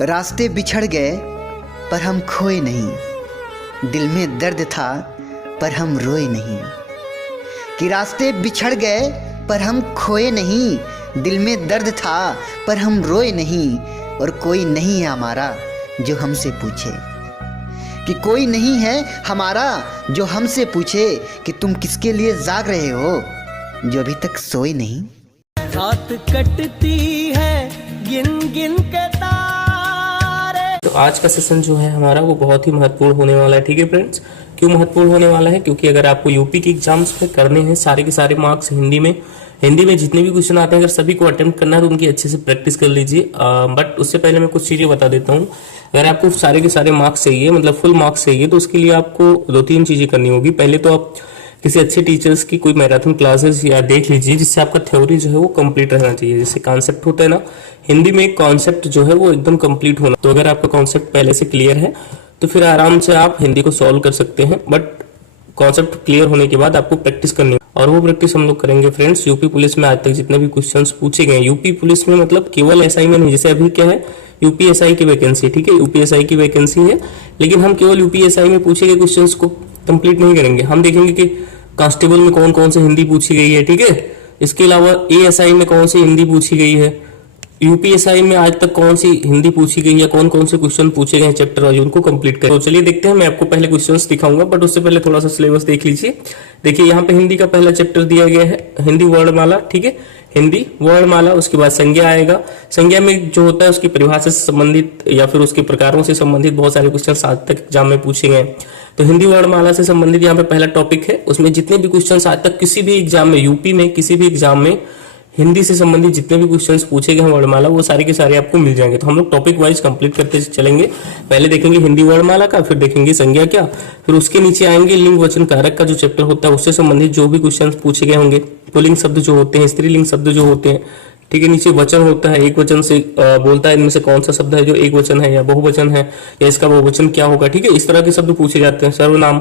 रास्ते बिछड़ गए पर हम खोए नहीं, दिल में दर्द था पर हम रोए नहीं। कि रास्ते बिछड़ गए पर हम खोए नहीं, दिल में दर्द था पर हम रोए नहीं। और कोई नहीं है हमारा जो हमसे पूछे, कि कोई नहीं है हमारा जो हमसे पूछे कि तुम किसके लिए जाग रहे हो जो अभी तक सोए नहीं। रात कटती है गिन गिन के तारे। तो आज का सेशन जो है हमारा वो बहुत ही महत्वपूर्ण होने वाला है। ठीक है फ्रेंड्स, क्यों महत्वपूर्ण होने वाला है? क्योंकि अगर आपको यूपी के एग्जाम्स में करने हैं सारे के सारे मार्क्स हिंदी में जितने भी क्वेश्चन आते हैं अगर सभी को अटेम्प्ट करना है तो उनकी अच्छे से प्रैक्टिस कर लीजिए। बट उससे पहले मैं कुछ चीजें बता देता हूँ। अगर आपको सारे के सारे मार्क्स चाहिए, मतलब फुल मार्क्स चाहिए, तो उसके लिए आपको 2-3 चीजें करनी होगी। पहले तो आप किसी अच्छे टीचर्स की कोई मैराथन क्लासेस या देख लीजिए जिससे आपका थ्योरी जो है वो कंप्लीट रहना चाहिए। जैसे कॉन्सेप्ट होता है ना, हिंदी में कॉन्सेप्ट जो है वो एकदम कंप्लीट होना। तो अगर आपका कॉन्सेप्ट पहले से क्लियर है तो फिर आराम से आप हिंदी को सॉल्व कर सकते हैं। बट कॉन्सेप्ट क्लियर होने के बाद आपको प्रैक्टिस करनी है, और वो प्रैक्टिस हम लोग करेंगे फ्रेंड्स। यूपी पुलिस में आज तक जितने भी क्वेश्चंस पूछे गए, यूपी पुलिस में मतलब केवल एसआई में नहीं। जैसे अभी क्या है, यूपीएसआई की वैकेंसी, ठीक है, यूपीएसआई की वैकेंसी है, लेकिन हम केवल यूपीएसआई में पूछे गए क्वेश्चंस को कंप्लीट नहीं करेंगे। हम देखेंगे कि कांस्टेबल में कौन कौन से हिंदी पूछी गई है, ठीक है। इसके अलावा एएसआई में कौन सी हिंदी पूछी गई है, यूपीएसआई में आज तक कौन सी हिंदी पूछी गई है, कौन कौन से क्वेश्चन पूछे गए चैप्टर वाइज, उनको कंप्लीट करें। तो चलिए देखते हैं। मैं आपको पहले क्वेश्चंस दिखाऊंगा, बट उससे पहले थोड़ा सा सिलेबस देख लीजिए। देखिए यहाँ पे हिंदी का पहला चैप्टर दिया गया है, हिंदी वर्णमाला, ठीक है, हिंदी वर्णमाला। उसके बाद संज्ञा आएगा। संज्ञा में जो होता है उसकी परिभाषा से संबंधित या फिर उसके प्रकारों से संबंधित बहुत सारे क्वेश्चन आज तक एग्जाम में पूछे गए। तो हिंदी वर्णमाला से संबंधित यहाँ पे पहला टॉपिक है। उसमें जितने भी क्वेश्चन आज तक किसी भी एग्जाम में, यूपी में किसी भी एग्जाम में हिंदी से संबंधित जितने भी क्वेश्चंस पूछे गए हैं वर्णमाला, वो सारे के सारे आपको मिल जाएंगे। तो हम लोग टॉपिक वाइज कंप्लीट करते चलेंगे। पहले देखेंगे हिंदी वर्णमाला का, फिर देखेंगे संज्ञा क्या, फिर उसके नीचे आएंगे लिंग वचन कारक का जो चैप्टर होता है उससे संबंधित जो भी क्वेश्चन पूछे गए होंगे। पुल्लिंग शब्द जो होते हैं, स्त्रीलिंग शब्द जो होते हैं, ठीक है। नीचे वचन होता है, एक वचन से बोलता है इनमें से कौन सा शब्द है जो एक वचन है या बहुवचन है, या इसका बहुवचन क्या होगा, ठीक है। इस तरह के शब्द पूछे जाते हैं। सर्वनाम,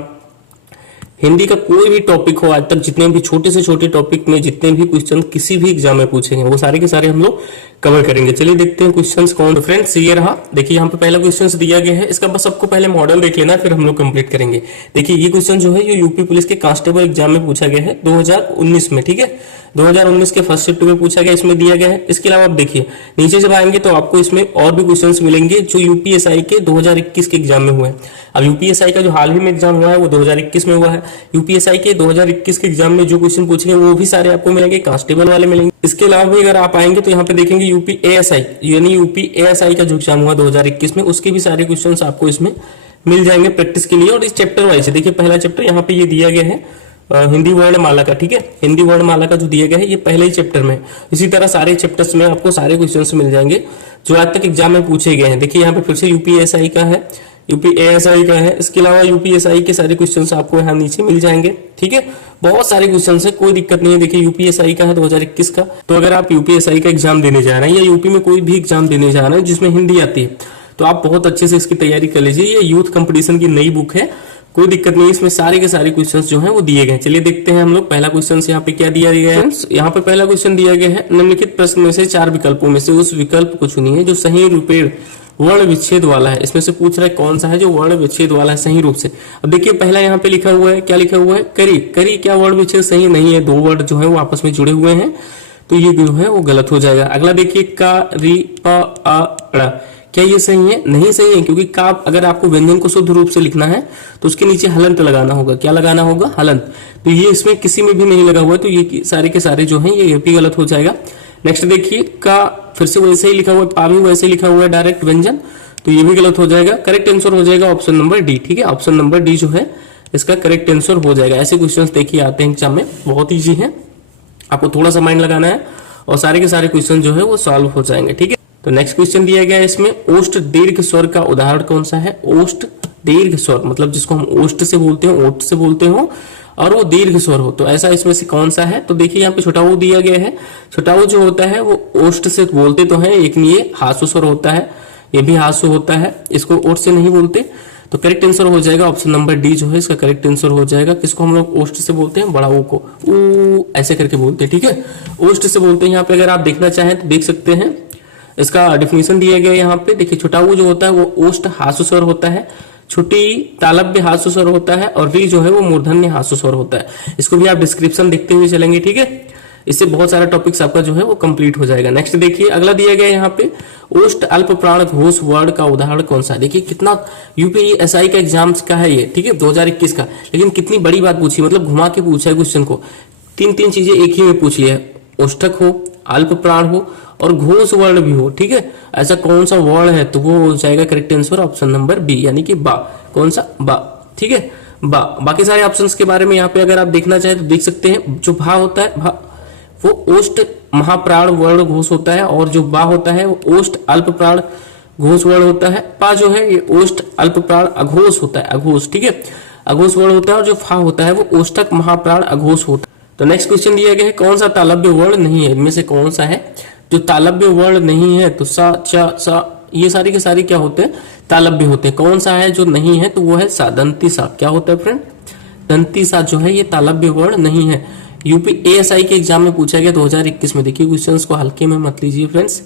हिंदी का कोई भी टॉपिक हो आज तक जितने भी छोटे से छोटे टॉपिक में जितने भी क्वेश्चन किसी भी एग्जाम में पूछे हैं वो सारे के सारे हम लोग कवर करेंगे। चलिए देखते हैं क्वेश्चंस कौन। तो फ्रेंड्स ये रहा, देखिए यहाँ पे पहला क्वेश्चंस दिया गया है। इसका बस सबको पहले मॉडल देख लेना, फिर हम लोग कंप्लीट करेंगे। देखिए ये क्वेश्चन जो है ये यूपी पुलिस के कांस्टेबल एग्जाम में पूछा गया है 2019 में, ठीक है। 2019 के फर्स्ट शिफ्ट में पूछा गया, इसमें दिया गया है। इसके अलावा आप देखिए नीचे जब आएंगे तो आपको इसमें और भी क्वेश्चंस मिलेंगे जो यूपीएसआई के 2021 के एग्जाम में हुए हैं। अब यूपीएसआई का जो हाल ही में एग्जाम हुआ है वो 2021 में हुआ है। यूपीएसआई के 2021 के एग्जाम में जो क्वेश्चन पूछे वो भी सारे आपको मिलेंगे, कांस्टेबल वाले मिलेंगे। इसके अलावा भी अगर आप आएंगे तो यहाँ पे देखेंगे यूपी एएसआई, यानी यूपी एएसआई का जो एग्जाम हुआ 2021 में, उसके भी सारे क्वेश्चन आपको इसमें मिल जाएंगे प्रैक्टिस के लिए। और इस चैप्टर वाइज देखिए पहला चैप्टर यहाँ पे ये दिया गया है हिंदी वर्णमाला का, ठीक है। हिंदी वर्णमाला का जो दिया गया है ये पहले ही चैप्टर में। इसी तरह सारे चैप्टर्स में आपको सारे क्वेश्चंस मिल जाएंगे जो आज तक एग्जाम में पूछे गए हैं। देखिए यहाँ पे फिर से यूपीएसआई का है, यूपीएसआई का है। इसके अलावा यूपीएसआई के सारे क्वेश्चंस आपको यहाँ नीचे मिल जाएंगे, ठीक है। बहुत सारे क्वेश्चंस है, कोई दिक्कत नहीं है। देखिए यूपीएसआई का है 2021 का। तो अगर आप यूपीएसआई का एग्जाम देने जा रहे हैं या यूपी में कोई भी एग्जाम देने जा रहे हैं जिसमें हिंदी आती है तो आप बहुत अच्छे से इसकी तैयारी कर लीजिए। ये यूथ कंपटीशन की नई बुक है, कोई दिक्कत नहीं, इसमें सारे के सारे क्वेश्चंस जो हैं वो दिए गए। चलिए देखते हैं हम लोग पहला क्वेश्चन यहाँ पे क्या दिया गया है। यहाँ पे पहला क्वेश्चन दिया गया है, निम्नलिखित प्रश्न में से 4 विकल्पों में से उस विकल्प को चुनिए जो सही रूपेण वर्ण विच्छेद वाला है। इसमें से पूछ रहा है कौन सा है जो वर्ण विच्छेद वाला है सही रूप से। अब देखिए पहला यहाँ पे लिखा हुआ है, क्या लिखा हुआ है, करी। करी क्या वर्ण विच्छेद सही नहीं है, 2 वर्ड जो है वो आपस में जुड़े हुए हैं, तो ये जो है वो गलत हो जाएगा। अगला देखिए का री प आ ड़, क्या ये सही है? नहीं सही है, क्योंकि का अगर आपको व्यंजन को शुद्ध रूप से लिखना है तो उसके नीचे हलंत लगाना होगा। क्या लगाना होगा? हलंत। तो ये इसमें किसी में भी नहीं लगा हुआ, तो ये सारे के सारे जो हैं ये भी गलत हो जाएगा। नेक्स्ट देखिए का फिर से वैसे ही लिखा हुआ है, पा भी वैसे ही लिखा हुआ है डायरेक्ट व्यंजन, तो ये भी गलत हो जाएगा। करेक्ट आंसर हो जाएगा ऑप्शन नंबर डी, ठीक है। ऑप्शन नंबर डी जो है इसका करेक्ट आंसर हो जाएगा। ऐसे क्वेश्चन देखिए आते हैं एग्जाम में, बहुत ईजी है, आपको थोड़ा सा माइंड लगाना है और सारे के सारे क्वेश्चन जो है वो सॉल्व हो जाएंगे, ठीक है। तो नेक्स्ट क्वेश्चन दिया गया है इसमें, ओष्ठ दीर्घ स्वर का उदाहरण कौन सा है? ओष्ठ दीर्घ स्वर, मतलब जिसको हम ओष्ठ से बोलते हैं, ओष्ठ से बोलते हो और वो दीर्घ स्वर हो, तो ऐसा इसमें से कौन सा है? तो देखिए यहाँ पे छोटा वो दिया गया है। छोटा वो जो होता है वो ओष्ठ से बोलते तो है, लेकिन ये हासु स्वर होता है, ये भी हासु होता है, इसको ओष्ठ से नहीं बोलते। तो करेक्ट आंसर हो जाएगा ऑप्शन नंबर डी जो है इसका करेक्ट आंसर हो जाएगा। किसको हम लोग ओष्ठ से बोलते हैं? बड़ा ओ को, ऊ ऐसे करके बोलते हैं, ठीक है, ओष्ठ से बोलते हैं। यहाँ पे अगर आप देखना चाहें तो देख सकते हैं, इसका डिफिनेशन दिया गया है यहाँ पे। देखिए छोटा ऊ जो होता है वो ओष्ठ हास्य स्वर होता है, छोटी तालव्य हास्य स्वर होता है, और वी जो है वो मूर्धन्य हास्य स्वर होता है। इसको भी आप डिस्क्रिप्शन देखते हुए चलेंगे, ठीक है। इससे बहुत सारा टॉपिक्स आपका जो है वो कंप्लीट हो जाएगा। नेक्स्ट देखिए अगला दिया गया है यहाँ पे, ओष्ठ अल्प प्राण घोष वर्ण का उदाहरण कौन सा है। देखिए कितना यूपीएसआई का एग्जाम्स का है ये, ठीक है, 2021 का, लेकिन कितनी बड़ी बात पूछी, मतलब घुमा के पूछा है क्वेश्चन को। तीन तीन चीजें एक ही में पूछ लिया है, ओष्ठक हो, अल्प प्राण हो और घोष वर्ण भी हो, ठीक है। ऐसा कौन सा वर्ण है, तो वो हो जाएगा correct answer option number B, यानी कि बा। कौन सा, बा, ठीक है, बा। बाकी सारे ऑप्शंस के बारे में यहाँ पे अगर आप देखना चाहें तो देख सकते हैं। जो भा होता है, भा वो ओष्ठ महाप्राण वर्ण घोष होता है, और जो बा होता है वो ओष्ठ अल्प प्राण घोष वर्ण होता है। पा जो है ये ओष्ठ अल्प प्राण अघोष होता है, अघोष, ठीक है, अघोष वर्ण होता है। और जो फा होता है वो ओष्ठक महाप्राण अघोष होता है। तो नेक्स्ट क्वेश्चन दिया गया है, कौन सा तालव्य वर्ण नहीं है, इनमें से कौन सा है जो तालव्य वर्ण नहीं है। तो सा, चा, सा, ये सारी के सारी क्या होते हैं, तालव्य होते हैं। कौन सा है जो नहीं है, तो वो है सा, दंती सा। क्या होता है फ्रेंड, दंती सा जो है ये तालव्य वर्ण नहीं है। यूपीएसआई के एग्जाम में पूछा गया 2021 में। देखिए क्वेश्चंस को हल्के में मत लीजिए फ्रेंड्स,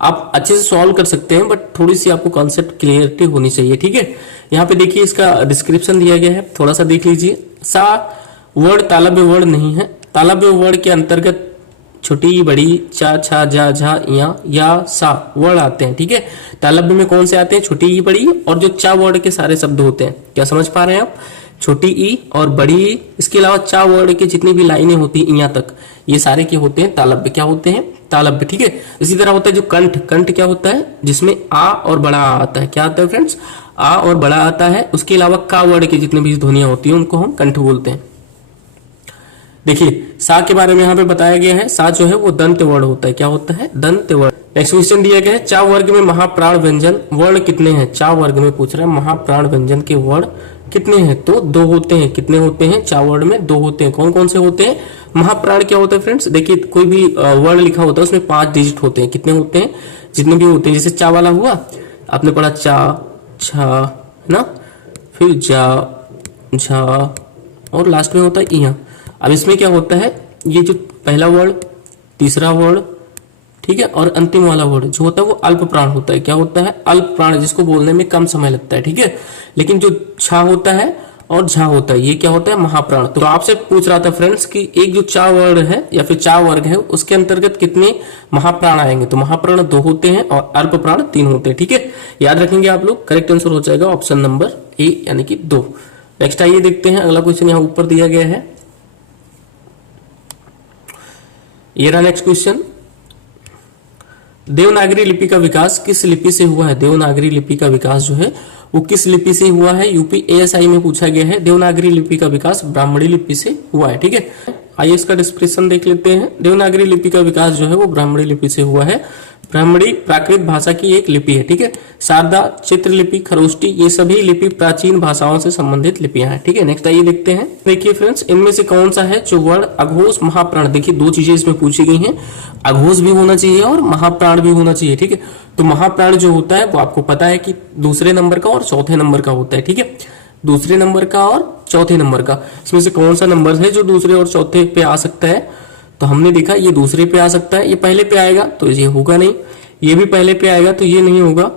आप अच्छे से सॉल्व कर सकते हैं, बट थोड़ी सी आपको कॉन्सेप्ट क्लियरिटी होनी चाहिए, ठीक है। यहाँ पे देखिए इसका डिस्क्रिप्शन दिया गया है, थोड़ा सा देख लीजिए। सा वर्ण तालव्य वर्ण नहीं है। तालव्य वर्ण के अंतर्गत छोटी बड़ी चा, छा, जा, झा, या सा वर्ण आते हैं, ठीक है। तालव्य में कौन से आते हैं, छोटी ई, बड़ी, और जो चा वर्ण के सारे शब्द होते हैं। क्या समझ पा रहे हैं आप, छोटी ई और बड़ी ई, इसके अलावा चा वर्ण के जितनी भी लाइनें होती हैं यहाँ तक, ये सारे क्या होते हैं, तालव्य। क्या होते हैं, तालव्य, ठीक है। इसी तरह होता है जो कंठ, कंठ क्या होता है, जिसमें आ और बड़ा आ आता है। क्या आता है फ्रेंड्स, आ और बड़ा आता है। उसके अलावा का वर्ण की जितनी भी ध्वनियां होती है उनको हम कंठ बोलते हैं। देखिए सा के बारे में यहाँ पे बताया गया है, सा जो है वो दंत वर्ण होता है। क्या होता है, दंत वर्ण। नेक्स्ट क्वेश्चन दिया गया है, चा वर्ग में महाप्राण व्यंजन वर्ण कितने हैं। चा वर्ग में पूछ रहा है महाप्राण व्यंजन के वर्ण कितने हैं, तो 2 होते हैं। कितने होते हैं, चा वर्ण में 2 होते हैं। कौन कौन से होते हैं, महाप्राण क्या होता है फ्रेंड्स, देखिए कोई भी वर्ण लिखा होता है उसमें 5 डिजिट होते हैं। कितने होते हैं, जितने भी होते हैं। जैसे चा वाला हुआ, आपने पढ़ा चा, छा, है ना, फिर जा, झा, और लास्ट में होता है इया। अब इसमें क्या होता है, ये जो पहला वर्ण, तीसरा वर्ण, ठीक है, और अंतिम वाला वर्ण जो होता है वो अल्प प्राण होता है। क्या होता है, अल्प प्राण, जिसको बोलने में कम समय लगता है, ठीक है। लेकिन जो छा होता है और झा होता है ये क्या होता है, महाप्राण। तो आपसे पूछ रहा था फ्रेंड्स कि एक जो चा वर्ण है या फिर चा वर्ग है उसके अंतर्गत कितने महाप्राण आएंगे। तो महाप्राण 2 होते हैं और अल्प प्राण 3 होते हैं, ठीक है। याद रखेंगे आप लोग, करेक्ट आंसर हो जाएगा ऑप्शन नंबर ए, यानी कि 2। नेक्स्ट आइए देखते हैं अगला क्वेश्चन, यहाँ ऊपर दिया गया है। ये रहा नेक्स्ट क्वेश्चन, देवनागरी लिपि का विकास किस लिपि से हुआ है। देवनागरी लिपि का विकास जो है वो किस लिपि से हुआ है, यूपीएसआई में पूछा गया है। देवनागरी लिपि का विकास ब्राह्मणी लिपि से हुआ है, ठीक है। आइए इसका डिस्क्रिप्शन देख लेते हैं। देवनागरी लिपि का विकास जो है वो ब्राह्मणी लिपि से हुआ है। ब्राह्मणी प्राकृत भाषा की एक लिपि है, ठीक है। शारदा, चित्रलिपि, खरोष्टी, ये सभी लिपि प्राचीन भाषाओं से संबंधित लिपियां हैं, ठीक है। नेक्स्ट आइए देखते हैं। देखिए फ्रेंड्स, इनमें से कौन सा है जो वर्ण अघोष महाप्राण। देखिए 2 चीजें इसमें पूछी गई हैं, अघोष भी होना चाहिए और महाप्राण भी होना चाहिए, ठीक है। तो महाप्राण जो होता है वो आपको पता है कि दूसरे नंबर का और चौथे नंबर का होता है, ठीक है। दूसरे नंबर का और चौथे नंबर का, इसमें से कौन सा नंबर है जो दूसरे और चौथे पे आ सकता है। तो हमने देखा ये दूसरे पे आ सकता है, ये पहले पे आएगा तो ये होगा नहीं, ये भी पहले पे आएगा तो ये नहीं होगा।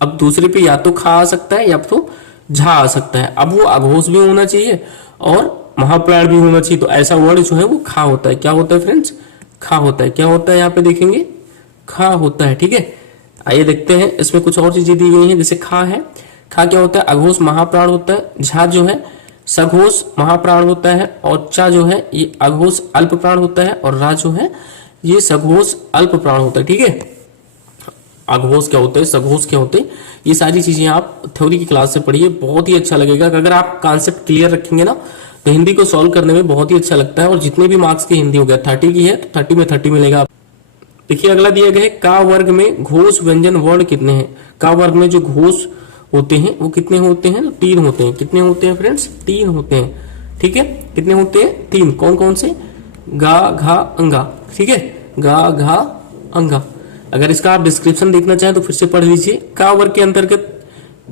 अब दूसरे पे या तो खा आ सकता है या तो झा आ सकता है। अब वो अघोष भी होना चाहिए और महाप्राण भी होना चाहिए। तो ऐसा वर्ण जो है वो खा होता है। क्या होता है फ्रेंड्स, खा होता है। क्या होता है, यहाँ पे देखेंगे खा होता है, ठीक है। आइए देखते हैं, इसमें कुछ और चीजें दी गई हैं। जैसे खा है, खा क्या होता है, अघोष महाप्राण होता है। झा जो है सघोष महाप्राण होता है, और चा जो है ये अघोष अल्प प्राण होता है, और रा जो है ये सघोष अल्प प्राण होता है, ठीक है। अघोष क्या होता है, सघोष क्या होते हैं, ये सारी चीजें आप थ्योरी की क्लास से पढ़िए, बहुत ही अच्छा लगेगा। अगर आप कॉन्सेप्ट क्लियर रखेंगे ना तो हिंदी को सॉल्व करने में बहुत ही अच्छा लगता है। और जितने भी मार्क्स की हिंदी हो गया, 30 की है तो 30 में 30 मिलेगा। देखिए अगला दिया गया है, का वर्ग में घोष व्यंजन वर्ण कितने हैं। का वर्ग में जो घोष होते हैं वो कितने होते हैं, 3 होते हैं। कितने होते हैं फ्रेंड्स, 3 होते हैं, ठीक है। कितने होते हैं, 3। कौन कौन से, गा, घा, अंगा, ठीक है। गा, घा, अंगा। अगर इसका आप डिस्क्रिप्शन देखना चाहें तो फिर से पढ़ लीजिए। का वर्ग के अंतर्गत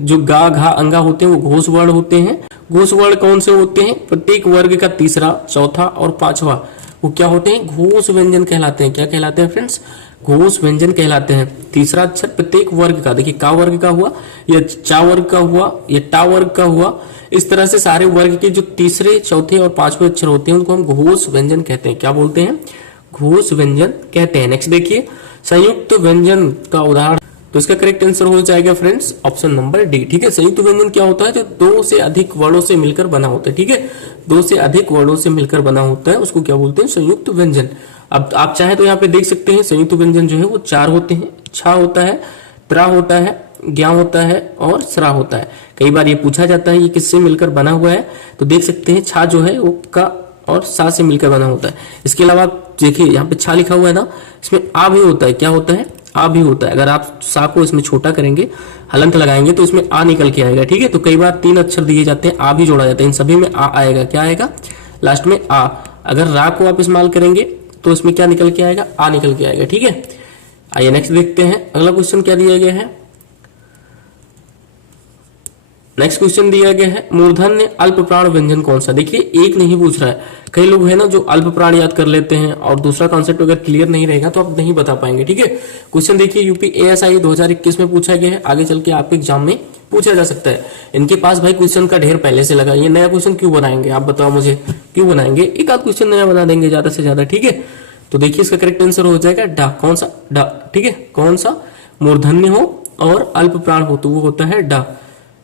जो गा, घा, अंगा होते हैं वो घोष वर्ण होते हैं। घोष वर्ण कौन से होते हैं, प्रत्येक वर्ग का तीसरा, चौथा और 5वां वो क्या होते हैं, घोष व्यंजन कहलाते हैं। क्या कहलाते हैं फ्रेंड्स, घोष व्यंजन कहलाते हैं। तीसरा अक्षर प्रत्येक वर्ग का, देखिए का वर्ग का हुआ, या चा वर्ग का हुआ, या टा वर्ग का हुआ, इस तरह से सारे वर्ग के जो तीसरे, चौथे और पांचवें अक्षर होते हैं उनको हम घोष व्यंजन कहते हैं। क्या बोलते हैं? घोष व्यंजन कहते हैं। नेक्स्ट देखिए, संयुक्त व्यंजन का उदाहरण, तो इसका करेक्ट आंसर हो जाएगा फ्रेंड्स ऑप्शन नंबर डी। ठीक है, संयुक्त व्यंजन क्या होता है? जो दो से अधिक वर्णों से मिलकर बना होता है। ठीक है, दो से अधिक वर्णों से मिलकर बना होता है, उसको क्या बोलते हैं? संयुक्त व्यंजन। अब आप चाहे तो यहाँ पे देख सकते हैं संयुक्त व्यंजन जो है वो 4 होते हैं। छा होता है, त्रा होता है, ज्ञा होता है और स्रा होता है। कई बार ये पूछा जाता है ये किससे मिलकर बना हुआ है, तो देख सकते हैं छा जो है वो का और सा से मिलकर बना होता है। इसके अलावा देखिए यहाँ पे छा लिखा हुआ है ना, इसमें आ भी होता है। क्या होता है? आ भी होता है। अगर आप सा को इसमें छोटा करेंगे, हलंत लगाएंगे तो इसमें आ निकल के आएगा। ठीक है, तो कई बार 3 अक्षर दिए जाते हैं, आ भी जोड़ा जाता है, इन सभी में आ आएगा। क्या आएगा? लास्ट में आ। अगर रा को आप इस्तेमाल करेंगे तो इसमें क्या निकल के आएगा? आ निकल के आएगा। ठीक है, आइए नेक्स्ट देखते हैं। अगला क्वेश्चन क्या दिया गया है? नेक्स्ट क्वेश्चन दिया गया है मूर्धन्य अल्प प्राण व्यंजन कौन सा? देखिए एक नहीं पूछ रहा है, कई लोग है ना जो अल्प प्राण याद कर लेते हैं और दूसरा कॉन्सेप्ट अगर क्लियर नहीं रहेगा तो आप नहीं बता पाएंगे। ठीक है, क्वेश्चन देखिए यूपी एएसआई 2021 में पूछा गया है, आगे चल के आपके एग्जाम में पूछा जा सकता है। इनके पास भाई क्वेश्चन का ढेर पहले से लगा, ये नया क्वेश्चन क्यों बनाएंगे? आप बताओ मुझे, क्यों बनाएंगे? एक आध क्वेश्चन नया बना देंगे ज्यादा से ज्यादा। ठीक है, तो देखिए इसका करेक्ट आंसर हो जाएगा डा। कौन सा? डा। ठीक है, कौन सा? मूर्धन्य हो और अल्प प्राण हो तो वो होता है डा।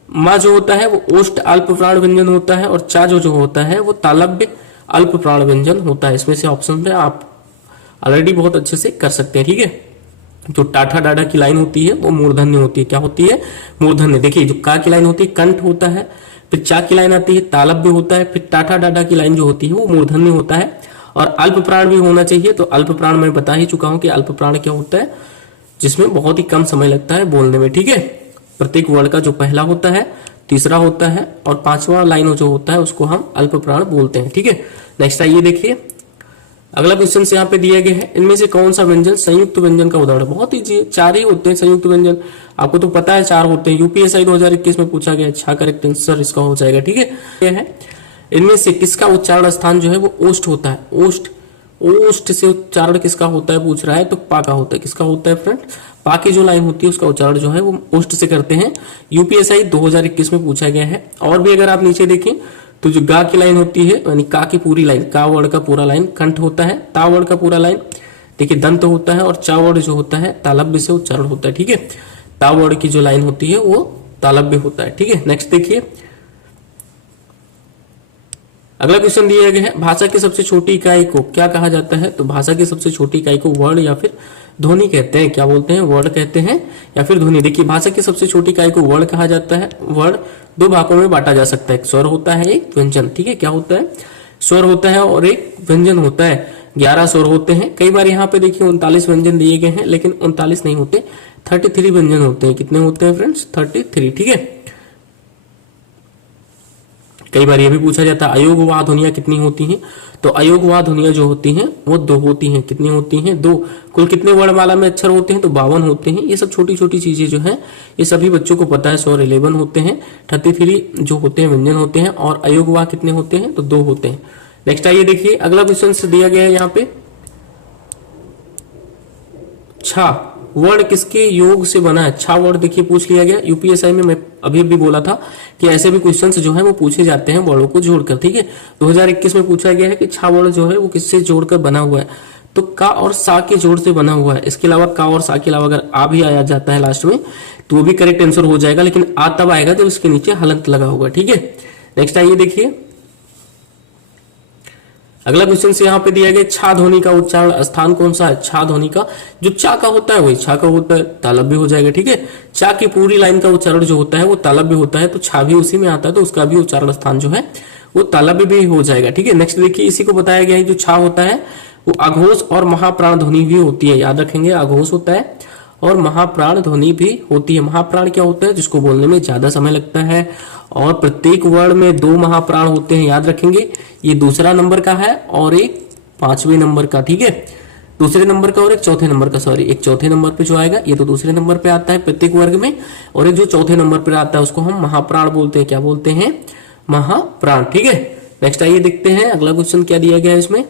मा जो होता है वो ओष्ठ अल्प प्राण व्यंजन होता है, और चा जो होता है वो तालव्य अल्प प्राण व्यंजन होता है। इसमें से ऑप्शन पे आप ऑलरेडी बहुत अच्छे से कर सकते हैं। ठीक है, जो टाठा डाडा की लाइन होती है वो मूर्धन्य होती है। क्या होती है? मूर्धन्य। देखिए जो का की लाइन होती है कंठ होता है, फिर चा की लाइन आती है तालव्य होता है, फिर टाठा डाडा की लाइन जो होती है वो मूर्धन्य होता है। और अल्प प्राण भी होना चाहिए, तो अल्प प्राण मैं बता ही चुका हूं कि अल्प प्राण क्या होता है, जिसमें बहुत ही कम समय लगता है बोलने में। ठीक है, प्रत्येक वर्ड का जो पहला होता है, तीसरा होता है और पांचवा लाइन जो होता है उसको हम अल्प प्राण बोलते हैं। ठीक है, नेक्स्ट आइए देखिए अगला क्वेश्चन से यहाँ पे दिया गया है, इनमें से कौन सा व्यंजन संयुक्त व्यंजन का उदाहरण? बहुत ईजी है, 4 ही होते हैं संयुक्त व्यंजन, आपको तो पता है 4 होते हैं। यूपीएसआई 2021 में पूछा गया। अच्छा करेक्ट आंसर इसका हो जाएगा। ठीक है, यह है इनमें से किसका उच्चारण स्थान जो है वो ओष्ठ होता है? ओष्ठ। ओष्ठ से उच्चारण किसका होता है पूछ रहा है, तो पा का होता है। किसका होता है फ्रेंड? पा की जो लाइन होती है उसका उच्चारण जो है वो ओष्ठ से करते हैं। यूपीएसआई 2021 में पूछा गया है। और भी अगर आप नीचे देखें तो जो गा की लाइन होती है, यानी का की पूरी लाइन, का वर्ड का पूरा लाइन कंठ होता है, ता वर्ड का पूरा लाइन देखिए दंत होता है, और चा वर्ड जो होता है तालव्य से उच्चारण होता है। ठीक है, ता वर्ड की जो लाइन होती है वो तालव्य होता है। ठीक है, नेक्स्ट देखिए अगला क्वेश्चन दिया गया है, भाषा की सबसे छोटी इकाई को क्या कहा जाता है? तो भाषा की सबसे छोटी इकाई को वर्ड या फिर ध्वनि कहते हैं। क्या बोलते हैं? वर्ड कहते हैं या फिर ध्वनि। देखिए भाषा की सबसे छोटी इकाई को वर्ड कहा जाता है। वर्ड 2 भागों में बांटा जा सकता है, एक स्वर होता है, एक व्यंजन। ठीक है, क्या होता है? स्वर होता है और एक व्यंजन होता है। 11 स्वर होते हैं। कई बार यहाँ पे देखिए 39 व्यंजन दिए गए हैं, लेकिन 39 नहीं होते, 33 व्यंजन होते हैं। कितने होते हैं फ्रेंड्स? 33। ठीक है, कई बार यह भी पूछा जाता है अयोगवाह ध्वनियां कितनी होती हैं? तो अयोगवाह ध्वनियां जो होती हैं वो 2 होती हैं। कितनी होती हैं? 2। कुल कितने वर्णमाला में अक्षर होते हैं? तो 52 होते हैं। ये सब छोटी छोटी चीजें जो हैं ये सभी बच्चों को पता है। 11 होते हैं, 33 जो होते हैं व्यंजन होते हैं, और अयोगवाह कितने होते हैं? तो 2 होते हैं। नेक्स्ट आइए देखिए अगला क्वेश्चन से दिया गया है यहाँ पे, छा वर्ड किसके योग से बना है? छा वर्ड देखिए पूछ लिया गया। यूपीएसआई में मैं अभी बोला था कि ऐसे भी क्वेश्चंस जो है वो पूछे जाते हैं वर्डों को जोड़कर। ठीक है, 2021 में पूछा गया है कि छा वर्ड जो है वो किससे जोड़कर बना हुआ है? तो का और सा के जोड़ से बना हुआ है। इसके अलावा का और सा के अलावा अगर आ भी आया जाता है लास्ट में तो वो भी करेक्ट आंसर हो जाएगा, लेकिन आ तब आएगा जब इसके नीचे हलंत लगा होगा। ठीक है, नेक्स्ट आइए देखिए अगला क्वेश्चन से यहाँ पे दिया गया, छा ध्वनि का उच्चारण स्थान कौन सा है? छा ध्वनि का जो चा का होता है वही छा का होता है, तालव्य हो जाएगा। ठीक है, चा की पूरी लाइन का उच्चारण जो होता है वो तालव्य होता है, तो छा भी उसी में आता है, तो उसका भी उच्चारण स्थान जो है वो तालव्य भी हो जाएगा। ठीक है, नेक्स्ट देखिए इसी को बताया गया है, जो छा होता है वो अघोष और महाप्राण ध्वनि भी होती है। याद रखेंगे, अघोष होता है और महाप्राण ध्वनि भी होती है। महाप्राण क्या होता है? जिसको बोलने में ज्यादा समय लगता है, और प्रत्येक वर्ड में 2 महाप्राण होते हैं। याद रखेंगे, ये दूसरा नंबर का है और एक 5वें नंबर का। ठीक है, दूसरे नंबर का और एक चौथे नंबर का, सॉरी एक चौथे नंबर पे जो आएगा ये तो दूसरे नंबर पे आता है प्रत्येक वर्ग में, और एक जो चौथे नंबर पे आता है उसको हम महाप्राण बोलते हैं। क्या बोलते हैं? महाप्राण। ठीक है, नेक्स्ट आइए देखते हैं अगला क्वेश्चन क्या दिया गया है इसमें।